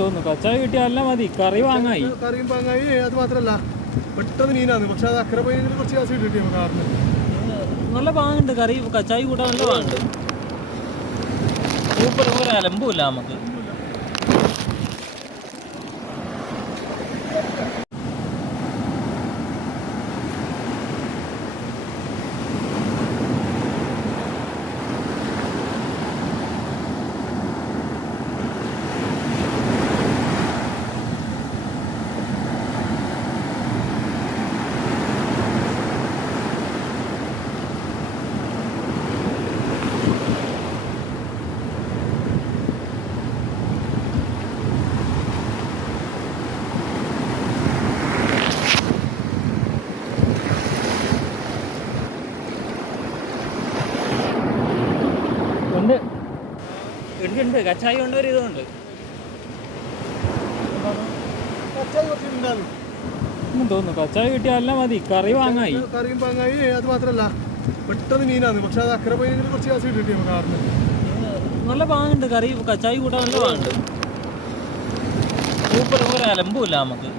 തോന്നുന്നു കച്ചായി കിട്ടിയ എല്ലാം മതി. കറിയും വാങ്ങായി. അത് മാത്രല്ല പെട്ടെന്ന് മീനാണ്. പക്ഷെ അത് അക്കരെ പോയി കുറച്ച് കാശ് കിട്ടി നമുക്ക് ആറിന്. നല്ല പാങ്ങുണ്ട് കറി. കച്ചായി കൂട്ടാൻ നല്ല പാങ്ങുണ്ട്. സൂപ്പർ. ഒരു അലമ്പുമില്ല നമുക്ക്. ഉണ്ട് കച്ചായി കൊണ്ട് ഒരു ഇതുണ്ട്. തോന്നുന്നു കച്ചായി കിട്ടിയ എല്ലാം മതി. കറി വാങ്ങായി. അത് മാത്രല്ല പെട്ടെന്ന് മീനാണ്. പക്ഷെ അത് അക്കരെ പോയി കുറച്ച് കാശ് കിട്ടി നമുക്ക് ആറിന്. നല്ല പാങ്ങുണ്ട് കറി. കച്ചായി കൂട്ടാൻ നല്ല പാങ്ങുണ്ട്. സൂപ്പർ. ഒരു അലമ്പുമില്ല നമുക്ക്.